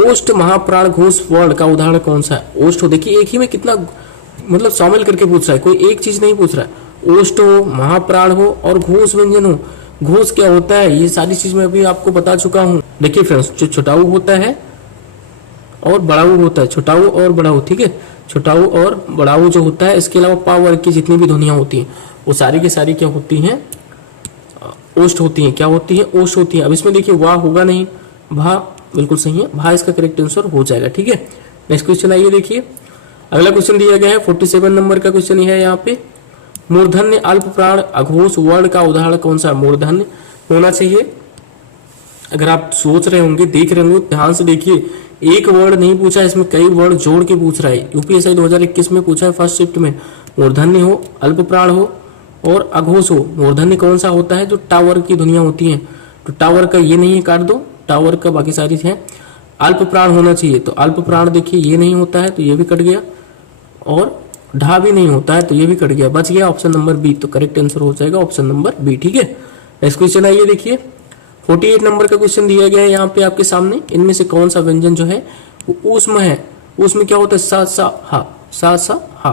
ओष्ठ महाप्राण घोष वर्ण का उदाहरण कौन सा है? ओष्ठ हो, देखिए एक ही में कितना मतलब शामिल करके पूछ रहा है, कोई एक चीज नहीं पूछ रहा है। ओष्ठ हो, महाप्राण हो और घोष व्यंजन हो। घोष क्या होता है? ये सारी चीज मैं अभी आपको बता चुका हूँ। देखिए फ्रेंड्स, जो छोटाऊ होता है और बड़ाऊ होता है, छोटाऊ और बड़ाऊ, ठीक है, छोटाऊ और बड़ाऊ जो होता है, इसके अलावा पा वर्ग की जितनी भी ध्वनियां होती हैं वो सारी की सारी क्या होती हैं? ओष्ठ होती हैं। क्या होती है? ओष्ठ होती है। अब इसमें देखिए वाह होगा नहीं, भा बिल्कुल सही है, भा इसका करेक्ट आंसर हो जाएगा, ठीक है। नेक्स्ट क्वेश्चन आइए देखिए, अगला क्वेश्चन दिया गया है 47 नंबर का क्वेश्चन है यहाँ पे, मूर्धन्य अल्प प्राण अघोष वर्ण का उदाहरण कौन सा? मूर्धन्य होना चाहिए। अगर आप सोच रहे होंगे, देख रहे होंगे, ध्यान से देखिए, एक वर्ड नहीं पूछा, इसमें कई वर्ड जोड़ के पूछ रहा है। यूपीएससी 2021 में पूछा है फर्स्ट शिफ्ट में, मूर्धन्य हो, अल्प प्राण हो और अघोष हो। मूर्धन्य कौन सा होता है? जो टावर की ध्वनियां होती हैं। तो टावर का ये नहीं है, काट दो, टावर का बाकी सारी है। अल्प प्राण होना चाहिए, तो अल्प प्राण देखिए ये नहीं होता है तो ये भी कट गया, और ढा भी नहीं होता है तो ये भी कट गया, बच गया ऑप्शन नंबर बी। तो करेक्ट आंसर हो जाएगा ऑप्शन नंबर बी, ठीक है। नेक्स्ट क्वेश्चन आइए देखिए, 48 नंबर का क्वेश्चन दिया गया है यहाँ पे आपके सामने, इनमें से कौन सा व्यंजन जो है वो ऊष्म है? ऊष्म क्या होता है? सा सा हा, सा सा हा।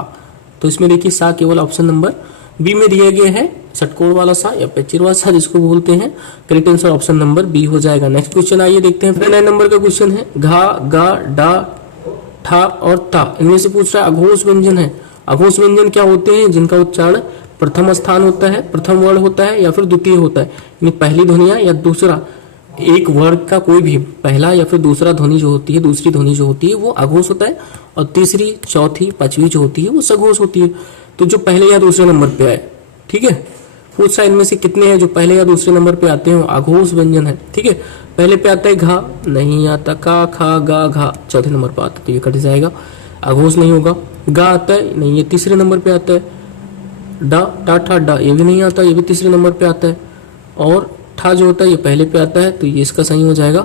तो इसमें देखिए सा केवल ऑप्शन नंबर बी में दिया गया है, षटकोण वाला सा या पेचिरवा सा जिसको बोलते हैं। Correct answer option number B हो जाएगा। नेक्स्ट क्वेश्चन आइए देखते हैं, 9 नंबर का क्वेश्चन है, घा, गा, डा, ठा और ता, इनमें से पूछ रहा है अघोष व्यंजन है। अघोष व्यंजन क्या होते हैं? जिनका उच्चारण प्रथम स्थान होता है, प्रथम वर्ण होता है या फिर द्वितीय होता है, यानी पहली ध्वनिया या दूसरा, एक वर्ग का कोई भी पहला या फिर दूसरा ध्वनि जो होती है, दूसरी ध्वनि जो होती है वो अघोष होता है, और तीसरी, चौथी, पांचवी जो होती है वो सघोष होती है। तो जो पहले या दूसरे नंबर पे आए, ठीक है, पूछा इनमें से कितने हैं जो पहले या दूसरे नंबर पे आते हैं, अघोष व्यंजन है, ठीक है। पहले पे आता है घा, नहीं आता, का, खा, गा, घा, चौथे नंबर पे आता है तो ये कट जाएगा, अघोष नहीं होगा। गा आता है, नहीं, ये तीसरे नंबर पे आता है। डा, टा, ठा, डा, ये भी नहीं आता, ये भी तीसरे नंबर पे आता है। और ठा जो होता है ये पहले पे आता है तो ये इसका सही हो जाएगा,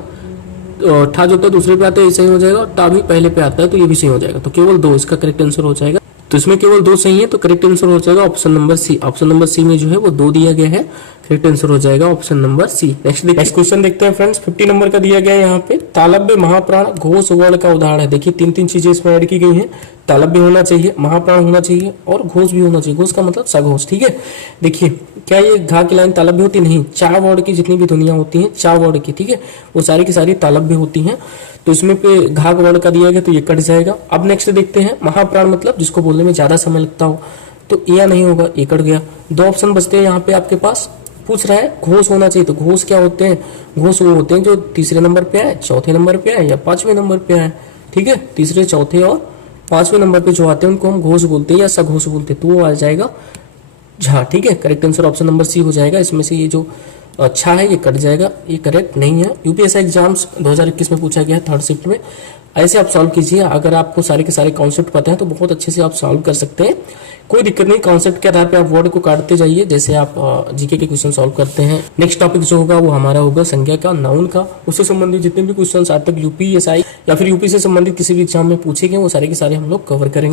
और ठा जो होता है दूसरे पे आता है ये सही हो जाएगा, और टा भी पहले पे आता है तो ये भी सही हो जाएगा। तो केवल दो इसका करेक्ट आंसर हो जाएगा। तो इसमें केवल दो सही है, तो करेक्ट आंसर हो जाएगा option number C. Option number C में जो है वो दो दिया गया है, करेक्ट आंसर हो जाएगा option number C. Next question देखते हैं फ्रेंड्स। 50 नंबर का दिया गया है यहाँ पे, तालव्य महाप्राण घोष वर्ण का उदाहरण है। देखिए तीन तीन चीजें इसमें ऐड की गई हैं। तालव्य होना चाहिए, महाप्राण होना चाहिए और घोष भी होना चाहिए। घोष का मतलब सघोष, ठीक है। देखिए क्या ये घा की लाइन तालव्य होती नहीं, चार वर्ड की जितनी भी ध्वनियां होती हैं, चार वर्ड की, ठीक है, वो सारी की सारी तालव्य होती हैं। तो इसमें पे घा वर्ण का दिया गया तो ये कट जाएगा। अब नेक्स्ट देखते हैं, महाप्राण मतलब जिसको बोलने में ज्यादा समय लगता हो, तो या नहीं होगा, ये कट गया। दो ऑप्शन बचते हैं यहाँ पे आपके पास। पूछ रहा है घोष होना चाहिए, तो घोष क्या होते हैं? घोष वो होते हैं जो तीसरे नंबर पे आए, चौथे नंबर पे आए या पांचवें नंबर पे आए, ठीक है। तीसरे, चौथे और पांचवें नंबर पे जो आते हैं उनको हम घोष बोलते हैं या सघोष बोलते हैं। तो वो आ जाएगा झा, ठीक है। Correct answer option number C हो जाएगा। इसमें से ये जो अच्छा है ये कट जाएगा, ये करेक्ट नहीं है। यूपीएससी एग्जाम्स 2021 में पूछा गया है थर्ड शिफ्ट में। ऐसे आप सॉल्व कीजिए। अगर आपको सारे के सारे कॉन्सेप्ट पता है तो बहुत अच्छे से आप सॉल्व कर सकते हैं, कोई दिक्कत नहीं। कॉन्सेप्ट के आधार पे आप वर्ड को काटते जाइए जैसे आप जीके के क्वेश्चन सॉल्व करते हैं। नेक्स्ट टॉपिक जो होगा वो हमारा होगा संज्ञा का, नाउन का। उससे संबंधित जितने भी क्वेश्चन आज तक यूपीएसआई या फिर यूपी से संबंधित किसी भी एग्जाम में पूछे गए वो सारे के सारे हम लोग कवर करेंगे।